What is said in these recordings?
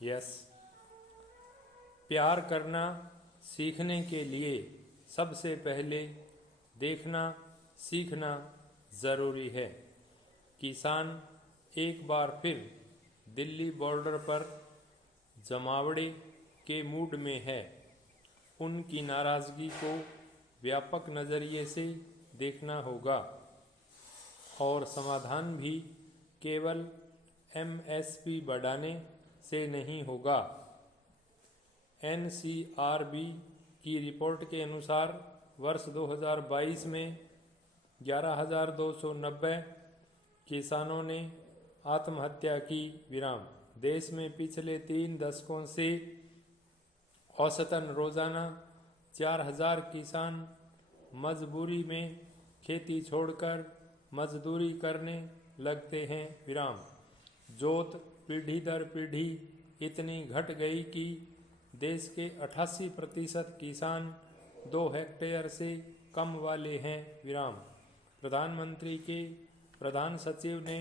Yes, प्यार करना सीखने के लिए सबसे पहले देखना सीखना ज़रूरी है। किसान एक बार फिर दिल्ली बॉर्डर पर जमावड़े के मूड में है। उनकी नाराज़गी को व्यापक नज़रिए से देखना होगा और समाधान भी केवल एमएसपी बढ़ाने से नहीं होगा। एनसीआरबी की रिपोर्ट के अनुसार वर्ष 2022 में 11,290 किसानों ने आत्महत्या की। देश में पिछले 3 दशकों से औसतन रोजाना 4,000 किसान मजबूरी में खेती छोड़कर मजदूरी करने लगते हैं। जोत पीढ़ी दर पीढ़ी इतनी घट गई कि देश के 88% किसान 2 हेक्टेयर से कम वाले हैं। प्रधानमंत्री के प्रधान सचिव ने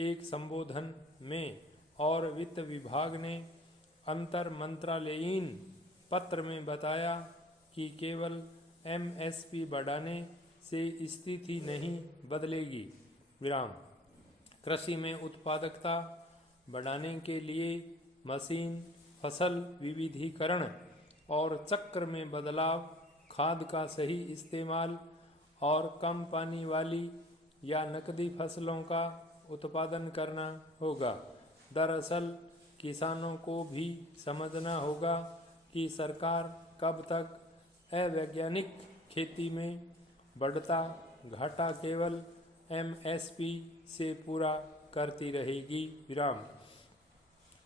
एक संबोधन में और वित्त विभाग ने अंतर मंत्रालयीन पत्र में बताया कि केवल एमएसपी बढ़ाने से स्थिति नहीं बदलेगी। कृषि में उत्पादकता बढ़ाने के लिए मशीन, फसल विविधीकरण और चक्र में बदलाव, खाद का सही इस्तेमाल और कम पानी वाली या नकदी फसलों का उत्पादन करना होगा। दरअसल किसानों को भी समझना होगा कि सरकार कब तक अवैज्ञानिक खेती में बढ़ता घाटा केवल एमएसपी से पूरा करती रहेगी।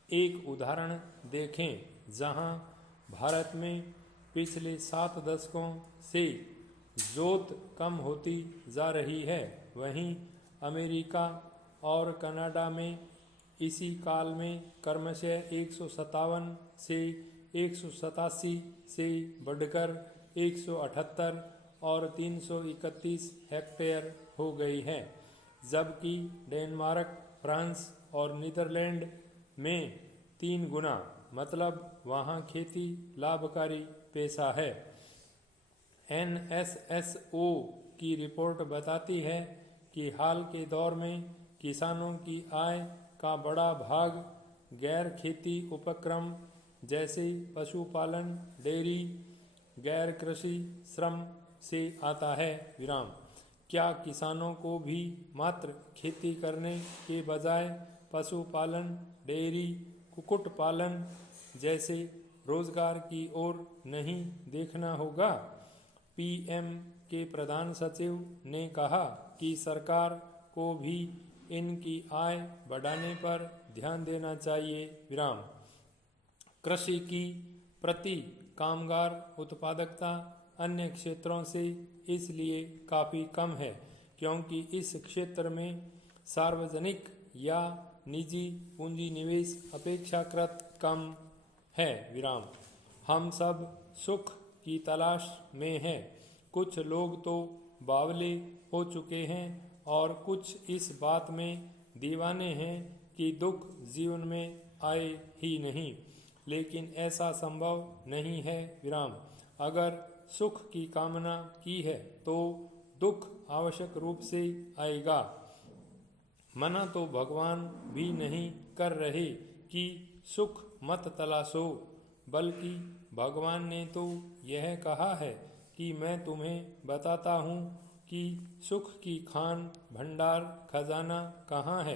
एक उदाहरण देखें जहां भारत में पिछले 7 दशकों से जोत कम होती जा रही है, वहीं अमेरिका और कनाडा में इसी काल में क्रमशः 157 से 187 से बढ़कर 178 और 331 हेक्टेयर हो गई है, जबकि डेनमार्क, फ्रांस और नीदरलैंड में 3 गुना, मतलब वहाँ खेती लाभकारी पेशा है। एनएसएसओ की रिपोर्ट बताती है कि हाल के दौर में किसानों की आय का बड़ा भाग गैर खेती उपक्रम जैसे पशुपालन, डेयरी, गैर कृषि श्रम से आता है। क्या किसानों को भी मात्र खेती करने के बजाय पशुपालन, डेयरी, कुक्कुट पालन जैसे रोजगार की ओर नहीं देखना होगा? पीएम के प्रधान सचिव ने कहा कि सरकार को भी इनकी आय बढ़ाने पर ध्यान देना चाहिए। कृषि की प्रति कामगार उत्पादकता अन्य क्षेत्रों से इसलिए काफ़ी कम है क्योंकि इस क्षेत्र में सार्वजनिक या निजी पूंजी निवेश अपेक्षाकृत कम है। हम सब सुख की तलाश में हैं। कुछ लोग तो बावले हो चुके हैं और कुछ इस बात में दीवाने हैं कि दुख जीवन में आए ही नहीं, लेकिन ऐसा संभव नहीं है। अगर सुख की कामना की है तो दुख आवश्यक रूप से आएगा। मना तो भगवान भी नहीं कर रहे कि सुख मत तलाशो, बल्कि भगवान ने तो यह कहा है कि मैं तुम्हें बताता हूँ कि सुख की खान भंडार खजाना कहाँ है।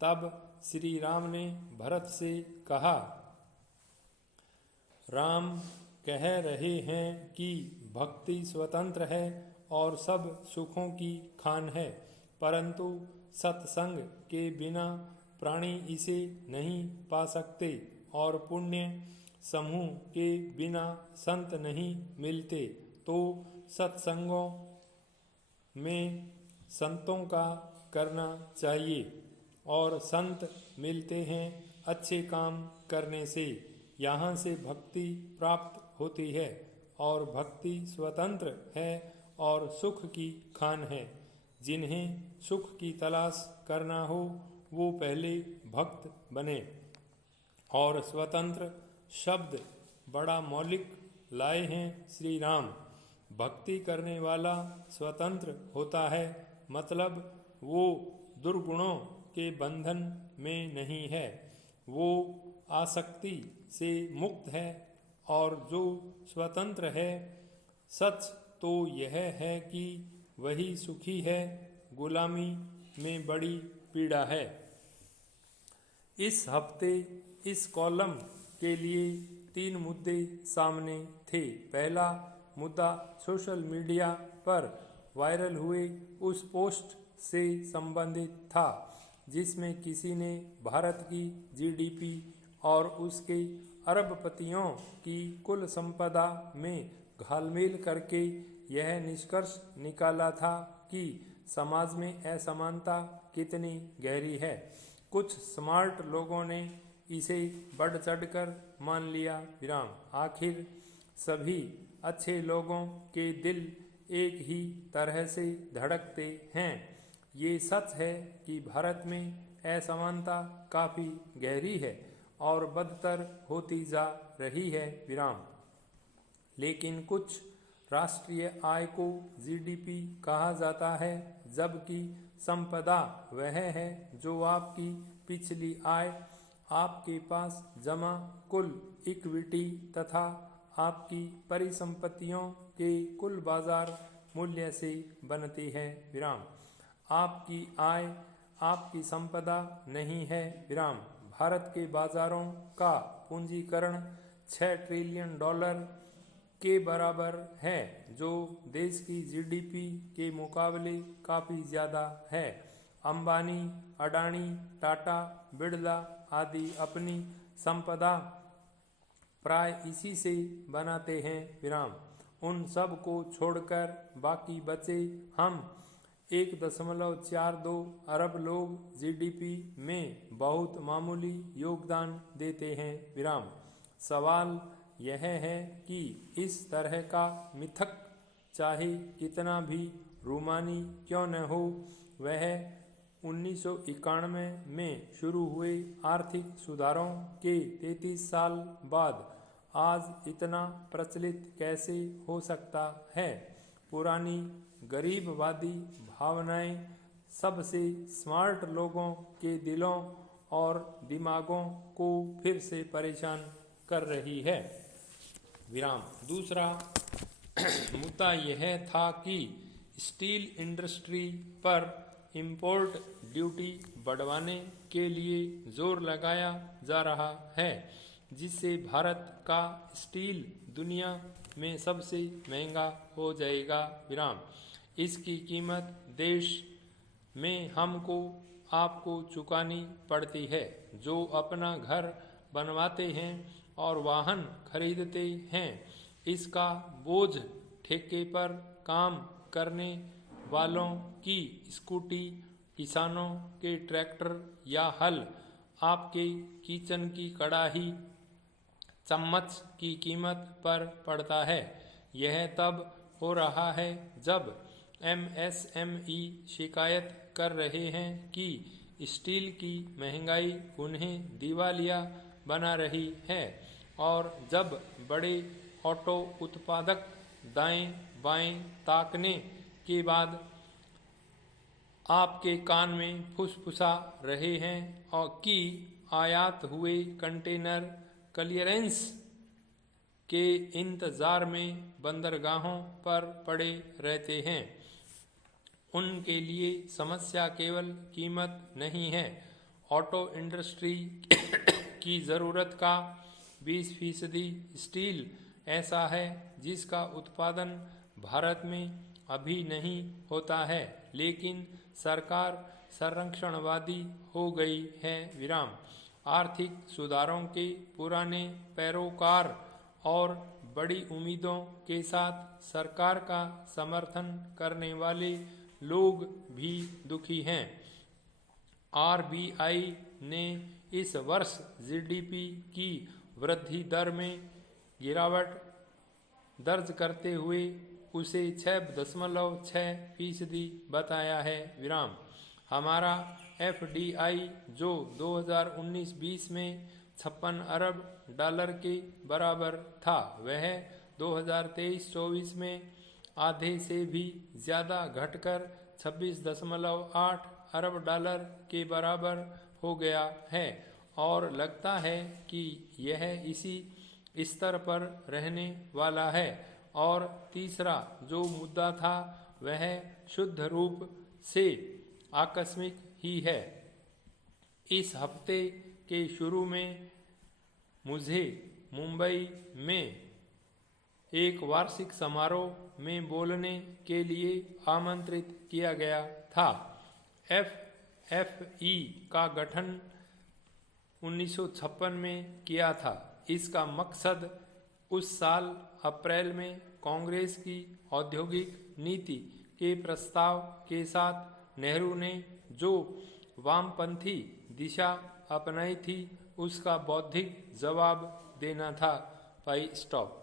तब श्री राम ने भरत से कहा, राम कह रहे हैं कि भक्ति स्वतंत्र है और सब सुखों की खान है, परंतु सत्संग के बिना प्राणी इसे नहीं पा सकते और पुण्य समूह के बिना संत नहीं मिलते। तो सत्संगों में संतों का करना चाहिए। और संत मिलते हैं अच्छे काम करने से। यहाँ से भक्ति प्राप्त होती है और भक्ति स्वतंत्र है और सुख की खान है। जिन्हें सुख की तलाश करना हो वो पहले भक्त बने। और स्वतंत्र शब्द बड़ा मौलिक लाए हैं श्री राम। भक्ति करने वाला स्वतंत्र होता है, मतलब वो दुर्गुणों के बंधन में नहीं है, वो आसक्ति से मुक्त है। और जो स्वतंत्र है, सच तो यह है कि वही सुखी है, गुलामी में बड़ी पीड़ा है। इस हफ्ते इस कॉलम के लिए 3 मुद्दे सामने थे। पहला मुद्दा सोशल मीडिया पर वायरल हुए उस पोस्ट से संबंधित था जिसमें किसी ने भारत की जीडीपी और उसके अरबपतियों की कुल संपदा में घालमेल करके यह निष्कर्ष निकाला था कि समाज में असमानता कितनी गहरी है। कुछ स्मार्ट लोगों ने इसे बढ़ चढ़कर मान लिया विराम। आखिर सभी अच्छे लोगों के दिल एक ही तरह से धड़कते हैं। ये सच है कि भारत में असमानता काफ़ी गहरी है और बदतर होती जा रही है विराम। लेकिन कुछ राष्ट्रीय आय को जीडीपी कहा जाता है, जबकि संपदा वह है जो आपकी पिछली आय, आपके पास जमा कुल इक्विटी तथा आपकी परिसंपत्तियों के कुल बाजार मूल्य से बनती है विराम। आपकी आय आपकी संपदा नहीं है विराम। भारत के बाजारों का पूंजीकरण $6 ट्रिलियन के बराबर है, जो देश की जीडीपी के मुकाबले काफ़ी ज़्यादा है। अंबानी, अडानी, टाटा, बिड़ला आदि अपनी संपदा प्राय इसी से बनाते हैं विराम। उन सब को छोड़कर बाकी बचे हम 1.42 अरब लोग जीडीपी में बहुत मामूली योगदान देते हैं विराम। सवाल यह है कि इस तरह का मिथक चाहे कितना भी रूमानी क्यों न हो, वह 1991 में शुरू हुए आर्थिक सुधारों के 33 साल बाद आज इतना प्रचलित कैसे हो सकता है। पुरानी गरीबवादी भावनाएं सबसे स्मार्ट लोगों के दिलों और दिमागों को फिर से परेशान कर रही है विराम। दूसरा मुद्दा यह था कि स्टील इंडस्ट्री पर इंपोर्ट ड्यूटी बढ़वाने के लिए जोर लगाया जा रहा है, जिससे भारत का स्टील दुनिया में सबसे महंगा हो जाएगा विराम। इसकी कीमत देश में हमको आपको चुकानी पड़ती है, जो अपना घर बनवाते हैं और वाहन खरीदते हैं। इसका बोझ ठेके पर काम करने वालों की स्कूटी, किसानों के ट्रैक्टर या हल, आपके किचन की कड़ाही, चम्मच की कीमत पर पड़ता है। यह तब हो रहा है जब एमएसएमई शिकायत कर रहे हैं कि स्टील की महंगाई उन्हें दिवालिया बना रही है, और जब बड़े ऑटो उत्पादक दाएं बाएं ताकने के बाद आपके कान में फुसफुसा रहे हैं और कि आयात हुए कंटेनर क्लियरेंस के इंतज़ार में बंदरगाहों पर पड़े रहते हैं। उनके लिए समस्या केवल कीमत नहीं है। ऑटो इंडस्ट्री की ज़रूरत का 20% स्टील ऐसा है जिसका उत्पादन भारत में अभी नहीं होता है, लेकिन सरकार संरक्षणवादी हो गई है विराम। आर्थिक सुधारों के पुराने पैरोकार और बड़ी उम्मीदों के साथ सरकार का समर्थन करने वाले लोग भी दुखी हैं। आरबीआई ने इस वर्ष जीडीपी की वृद्धि दर में गिरावट दर्ज करते हुए उसे 6.6% बताया है। हमारा एफडीआई जो 2019-20 में 56 अरब डॉलर के बराबर था, वह 2023-24 में आधे से भी ज़्यादा घटकर 26.8 अरब डॉलर के बराबर हो गया है और लगता है कि यह इसी स्तर पर रहने वाला है। और तीसरा जो मुद्दा था वह शुद्ध रूप से आकस्मिक ही है। इस हफ्ते के शुरू में मुझे मुंबई में एक वार्षिक समारोह में बोलने के लिए आमंत्रित किया गया था। एफएफई का गठन 1956 में किया था। इसका मकसद उस साल अप्रैल में कांग्रेस की औद्योगिक नीति के प्रस्ताव के साथ नेहरू ने जो वामपंथी दिशा अपनाई थी उसका बौद्धिक जवाब देना था। भाई स्टॉप।